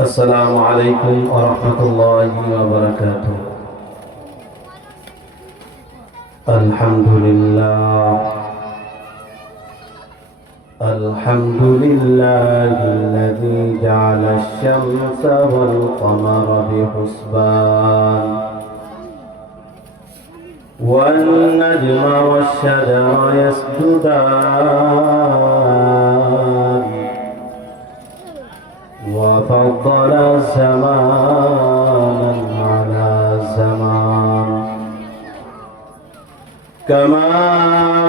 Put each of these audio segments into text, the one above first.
السلام عليكم ورحمة الله وبركاته. الحمد لله الذي جعل الشمس والقمر بحسبان والنجم والشجر يسجدان وفضل زمانا على زمان كما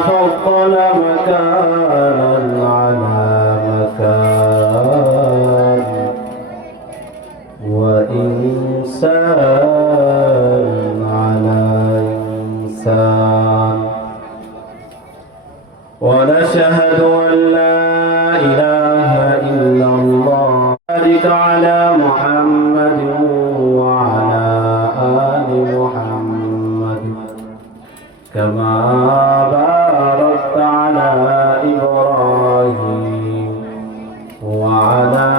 فضل مكانا على مكان وإنسان على إنسان ونشهد أن لا إله إلا الله على محمد وعلى آل محمد كما باركت على إبراهيم وعلى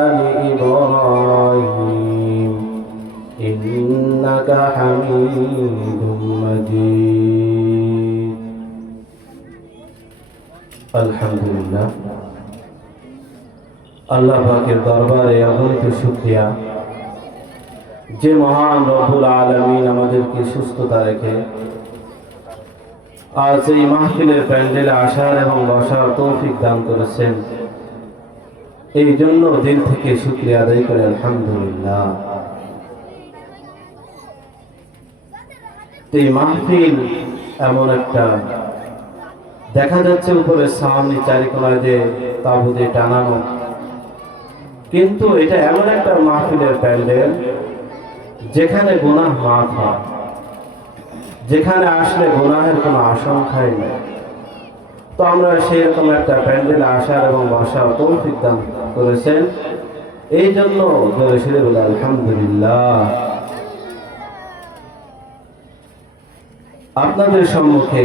آل إبراهيم إنك حميد مجيد. الحمد لله আল্লাহ পাকের দরবারে অগণিত শুকরিয়া যে মহান রব্বুল আলামিন আমাদেরকে সুস্থতা রেখে আজ এই মাহফিলের প্যান্ডেলে আসার এবং বসার তৌফিক দান করেছেন, এই জন্য দিল থেকে শুকরিয়া আদায় করে আলহামদুলিল্লাহ। এই মাহফিল এমন একটা দেখা যাচ্ছে উপরে সামনে চারিকোনায় যে তাবুতে টানানো, কিন্তু এটা এমন একটা মাহফিলের প্যান্ডেল যেখানে গুনাহ মাফ হয়, যেখানে আসলে গুনাহের কোনো আশঙ্কাই নেই। তো আমরা সেরকম একটা প্যান্ডেলে আসার এবং বসার তৌফিক দান করেছেন, এই জন্য জোরে বলে আলহামদুলিল্লাহ। আপনাদের সম্মুখে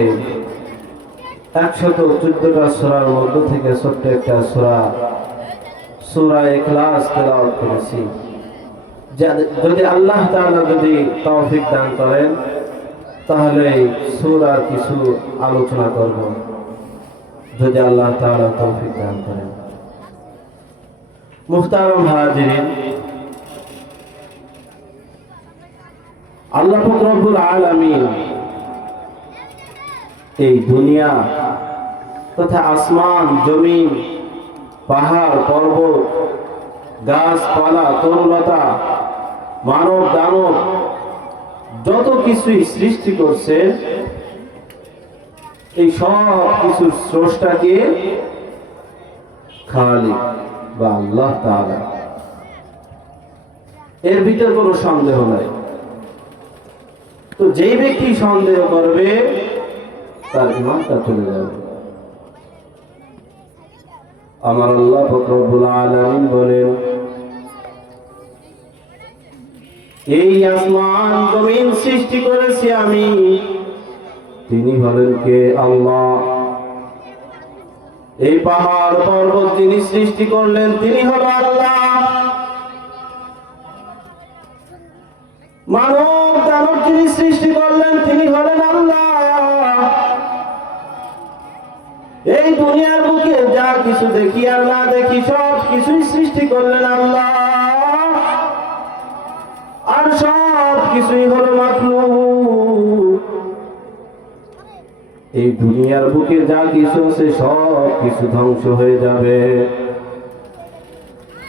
114টা সূরার মধ্য থেকে ছোট্ট একটা সূরা সূরা ইখলাস তেলাওয়াত করেছি। যদি আল্লাহ তাআলা যদি তৌফিক দান করেন তাহলে সূরার কিছু আলোচনা করব, যদি আল্লাহ তাআলা তৌফিক দান করেন। মুহতারাম হাজিরিন, আল্লাহ পাক রব্বুল আলামিন এই দুনিয়া তথা আসমান জমিন পাহাড় পর্বত গাছপালা তরুলতা মানব দানব যত কিছুই সৃষ্টি করছে, এই সব কিছু স্রষ্টাকে খালিক বা আল্লাহ তাআলা, এর ভিতর কোনো সন্দেহ নাই। তো যেই ব্যক্তি সন্দেহ করবে তার ঈমানটা চলে যাবে। আমার আল্লাহ রব্বুল আলামিন বলেন, এই আসমান জমিন সৃষ্টি করেছি আমি, তিনি হলেন কে? আল্লাহ। এই পাহাড় পর্বত যিনি সৃষ্টি করলেন তিনি হলো আল্লাহ। মানব দানব যিনি সৃষ্টি করলেন তিনি হলেন আল্লাহ। এই দুনিয়ার বুকে যা কিছু দেখি আর না দেখি সব কিছুই সৃষ্টি করলেন আল্লাহ, আর সব কিছুই হলো মাখলুক। এই দুনিয়ার বুকে যা কিছু আছে সব কিছু ধ্বংস হয়ে যাবে,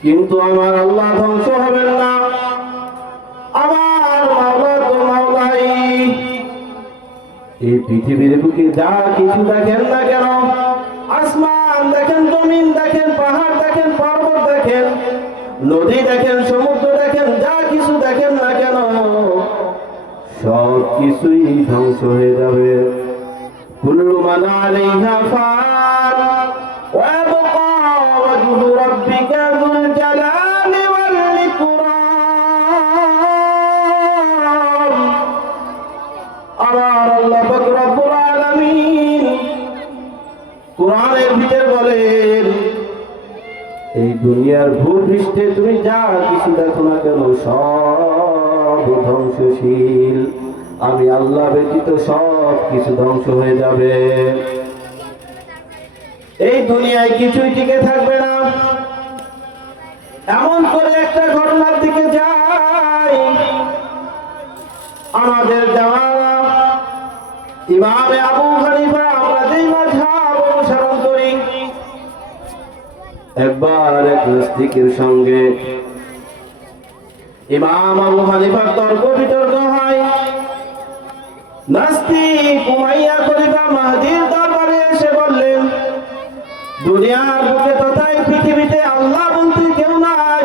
কিন্তু আমার আল্লাহ ধ্বংস হবেন না। আমার মাওলা তো মাওলাই। এই পৃথিবীর বুকে যা কিছু দেখেন না কেন, আসমান দেখেন, জমিন দেখেন, পাহাড় দেখেন, পর্বত দেখেন, নদী দেখেন, সমুদ্র দেখেন, যা কিছু দেখেন না কেন সব কিছুই ধ্বংস হয়ে যাবে। কুল্লু মান আলাইহা ফান ওয়া ইয়াবকা ওয়াজহু রাব্বিকা যুল জালালি ওয়াল ইকরাম। আমার আল্লাহ পাক রব্বুল আলামিন কোরআনের ভিতর বলেন, এই দুনিয়ার ভূপৃষ্ঠে তুমি যা কিছু দেখো না কেন সব ধ্বংসশীল। আমি আল্লাহ ব্যতীত সব কিছু ধ্বংস হয়ে যাবে। এই দুনিয়ায় কিছুই টিকে থাকবে না। এমন করে একটা ঘটনার দিকে যাই, আমাদের জামানা ইমামে আবু হানিফা, আমরা যেই মাযহাব অনুসরণ করি, একবার এক নাস্তিকের সঙ্গে ইমাম আবু হানিফার তর্ক বিতর্ক হয়। নাস্তিক উমাইয়া খলিফা মাহদীর দরবারে এসে বললেন, দুনিয়ার বুকে তথা পৃথিবীতে আল্লাহ বলতে কেউ নাই।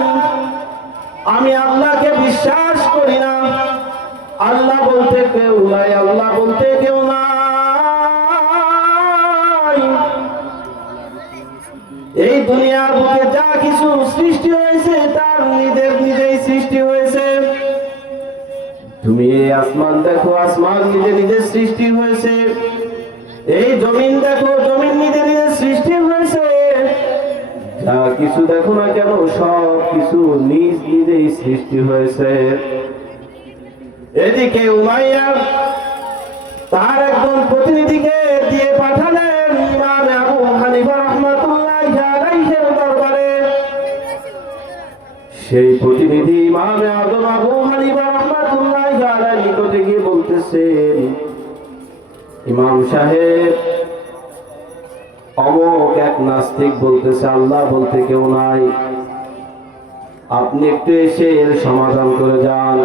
আমি আল্লাহকে বিশ্বাস করি না। আল্লাহ বলতে কেউ নাই, আল্লাহ বলতে কেউ নাই। এই দুনিয়ার বুকে যা কিছু সৃষ্টি হয়েছে তার নিজেই সৃষ্টি হয়েছে। তুমি এই আসমান দেখো, আসমান নিজে নিজে সৃষ্টি হয়েছে। এই জমিন দেখো, জমিন নিজে নিজে সৃষ্টি হয়েছে। যা কিছু দেখো না কেন সব কিছু নিজেই সৃষ্টি হয়েছে। এদিকে উমাইয়া তার একজন প্রতিনিধিকে দিয়ে পাঠালেন ইমাম আবু হানিফা রাহমাতুল্লাহি আলাইহির দরবারে। সেই প্রতিনিধি ইমাম আযম আবু হানিফা রাহমাতুল্লাহি আলাইহির নিকটে গিয়ে বলতেছেন, ইমাম সাহেব, অমুক এক নাস্তিক বলতেছে আল্লাহ বলতে কেউ নাই, আপনি একটু এসে এর সমাধান করে যান।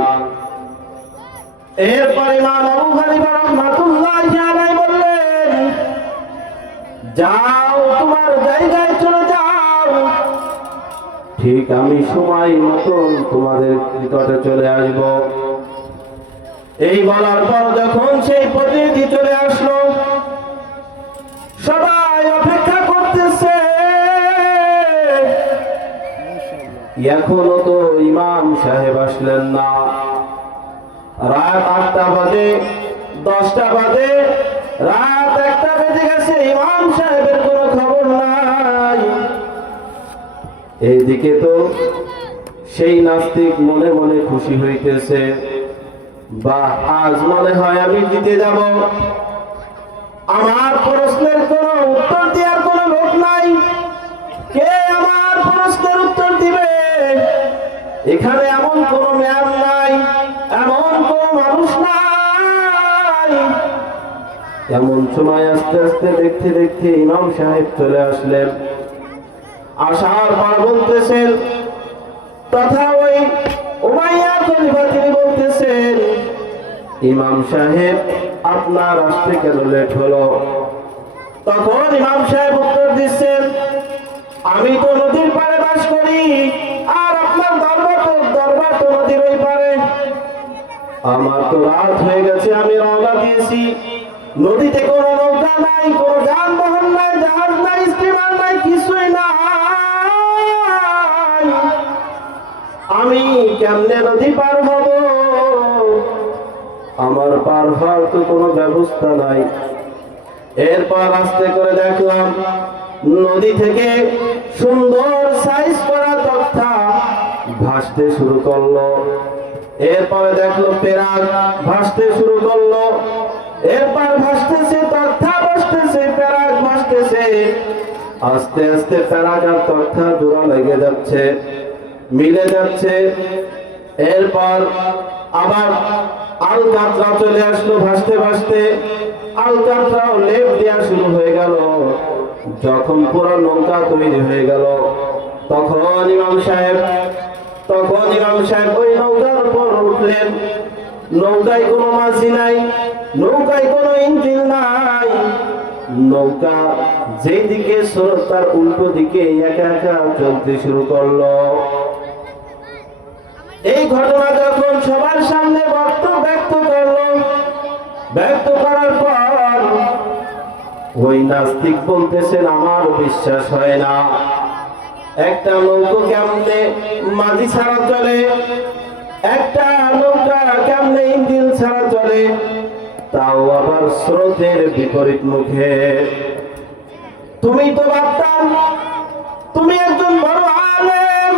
এরপর ইমাম আবু হানিফা রাহমাতুল্লাহি আলাইহি বললেন, যাও তোমার জায়গায় চলে যাও, ঠিক আমি সময় মতন তোমাদের নিকটে চলে আসব। এই বলার পর যখন সেই প্রতিনিধি চলে আসলো, সবাই অপেক্ষা করতেছে। এখনো তো ইমাম সাহেব আসলেন না। রাত 8টা বাজে, 10টা বাজে, রাত 1টা বেজে গেছে, ইমাম সাহেবের কোনো খবর নাই। এইদিকে তো সেই নাস্তিক মনে মনে খুশি হইতেছে, বাহ, আজ মনে হয় আমি জিতে যাব। আমার প্রশ্নের কোনো উত্তর দেওয়ার কোনো লোক নাই। কে আমার প্রশ্নের উত্তর দিবে? এখানে এমন কোনো ম্যাম নাই, এমন কোনো মানুষ নাই। এমন সময় আস্তে আস্তে দেখতে দেখতে ইমাম সাহেব চলে আসলেন। আসার পর বলতেছেন, তথা ওই উমাইয়া খলিফা তিনি বলতেছেন, ইমাম সাহেব আপনার আসতে কেন লেট হলো? তখন ইমাম সাহেব উত্তর দিচ্ছেন, আমি তো নদীর পাড়ে বাস করি, আর আপনার দরবার তো নদীর ওই পারে। আমার তো রাত হয়ে গেছে, আমি রওনা দিয়েছি। নদীতে কোনো নৌকা নাই, কোনো যানবাহন নাই, জাহাজ নাই, স্টিমার নাই, কিছুই নাই। আমি কেমনে নদী পার হব? আমার পার হওয়ার তো কোনো ব্যবস্থা নাই। এরপর আস্তে করে দেখলাম নদী থেকে সুন্দর সাইজ করা তক্তা ভাসতে শুরু করলো। এরপরে দেখলো পেরাক ভাসতে শুরু করলো। এরপর ভাসতেছে তক্তা, ভাসতেছে পেরাক, ভাসতেছে। আস্তে আস্তে পেরাক আর তক্তা জোড়া লেগে যাচ্ছে, মিলে যাচ্ছে। এরপর আবার আলকাতরা চলে আসলো ভাসতে ভাসতে। আলকাতরাও লেপ দেওয়া শুরু হয়ে গেল। যখন পুরো নৌকা তৈরি হয়ে গেল, তখন ইমাম সাহেব ওই নৌকার উপর উঠলেন। নৌকায় কোনো মাঝি নাই, নৌকায় কোনো ইঞ্জিন নাই। নৌকা যেদিকে স্রোত তার উল্টো দিকে একা একা চলতে শুরু করলো। এই ঘটনা যখন সবার সামনে ব্যক্ত করলো, ব্যক্ত করার পর ওই নাস্তিক বলতেছেন আমার বিশ্বাস হয় না, একটা নৌকো কেমনে মাঝি ছাড়া চলে, একটা নৌকা কেমনে ইঞ্জিন ছাড়া চলে, তাও আবার স্রোতের বিপরীত মুখে। তুমি তো ভাবতাম তুমি একজন বড় আলেম,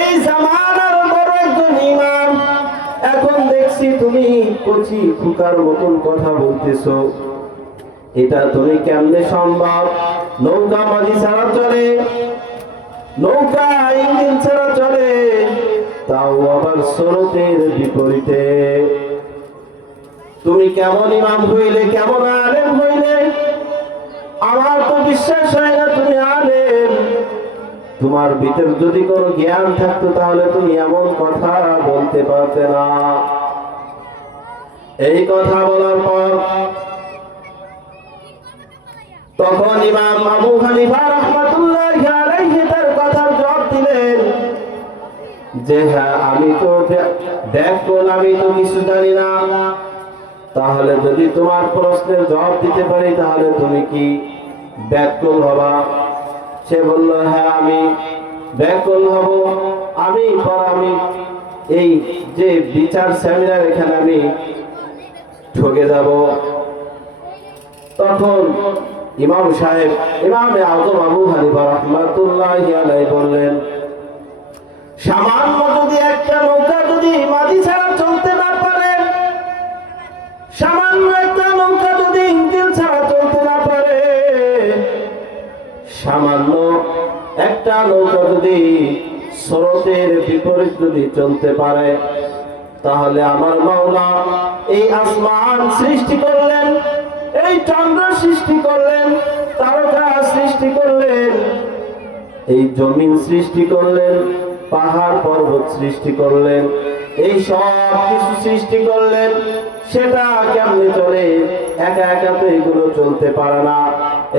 এই জামানার বড় একজন ইমাম, এখন দেখছি তুমি কচি ফুকার মতন কথা বলতেছো। এটা তুমি কেমনে সম্ভব? নৌকা মাঝি ছাড়া চলে, নৌকা ইঞ্জিন ছাড়া চলে, তাও আবার স্রোতের বিপরীতে। তুমি কেমন ইমাম হইলে, কেমন আলেম হইলে? আমার তো বিশ্বাস হয় না তুমি আলেম। তোমার ভিতর যদি কোনো জ্ঞান থাকতো তাহলে তুমি এমন কথা বলতে পারতে না। এই কথা বলার পর তখন ইমাম আবু হানিফা রাহমাতুল্লাহি আলাইহি তার কথার জবাব দিলেন যে হ্যাঁ, আমি তো দেখো, আমি তো কিছু জানি না। তাহলে যদি তোমার প্রশ্নের জবাব দিতে পারি তাহলে তুমি কি ব্যাকুল হবা? সে বলল হ্যাঁ, আমি ব্যাকুল হব। আমি এই যে বিচার সেমিনার, এখানে আমি ঠকে যাব। তখন ইমাম সাহেব, ইমামে আযম আবু হানিফা রাহমাতুল্লাহি আলাইহি বললেন, সামান্য যদি একটা নৌকা যদি মাঝি ছাড়া চলতে না পারে, সামান্য একটা নৌকা যদি ইঞ্জিন ছাড়া চলতে না পারে, সামান্য একটা নৌকা যদি স্রোতের বিপরীত যদি চলতে পারে, তাহলে আমার মাওলা এই আসমান সৃষ্টি করলেন, এই চন্দ্র সৃষ্টি করলেন, তারকা সৃষ্টি করলেন, এই জমিন সৃষ্টি করলেন, পাহাড় পর্বত সৃষ্টি করলেন, এই সব কিছু সৃষ্টি করলেন। সেটা কেমনে চলে? একা একা তো এইগুলো চলতে পারে না।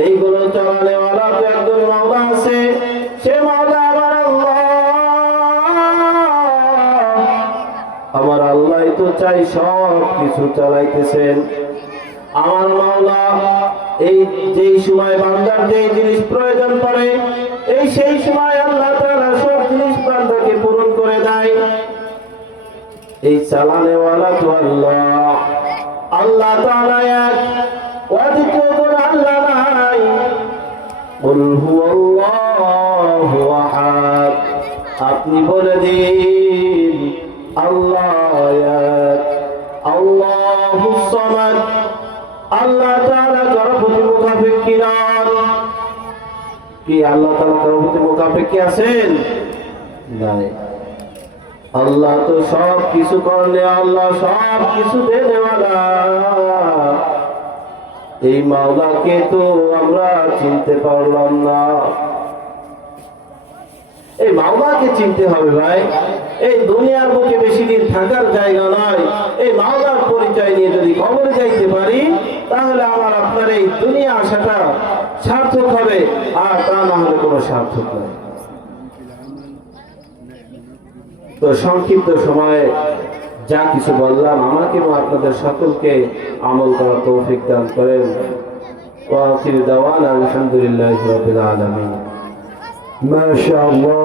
এইগুলো চালানেওয়ালা তো একজন মাওলা আছে, সে মাওলা আমার আল্লাহ। আমার আল্লাহ তো চাই সব কিছু চালাইতেছেন। আমার মাওলা এই যেই সময় বান্দার যেই জিনিস প্রয়োজন পড়ে, এই সেই সময় আল্লাহ তাআলা সব জিনিস বান্দাকে পূরণ করে দেয়। এই চালানেওয়ালা তো আল্লাহ। আল্লাহ তাআলা এক, দ্বিতীয় কোন আল্লাহ নাই। কুল হুয়াল্লাহু আহাদ, আপনি বলে দিন আল্লাহ এক, আল্লাহুস সামাদ। আল্লাহ তাআলা কারো প্রতি মুখাপেক্ষী নন। কি আল্লাহ তাআলা কারো প্রতি মুখাপেক্ষী আছেন? নাই। আল্লাহ তো সব কিছু করলে, আল্লাহ সব কিছু দেনেওয়ালা। এই মাওলাকে তো আমরা চিনতে পারলাম না। এই মাওলাকে চিনতে হবে ভাই। এই দুনিয়ার বুকে বেশি দিন থাকার জায়গা নয়। এই মাওলার পরিচয় নিয়ে যদি কবরে যাইতে পারি তাহলে আমার আপনার এই দুনিয়া আসাটা সার্থক হবে, আর তা না হলে কোনো সার্থক নয়। তো সংক্ষিপ্ত সময়ে যা কিছু বললাম, আমাকে এবং আপনাদের সকলকে আমল করার তৌফিক দান করেন। ওয়া আখিরু দাওয়ানা আলহামদুলিল্লাহি রাব্বিল আলামিন। মাশাআল্লাহ।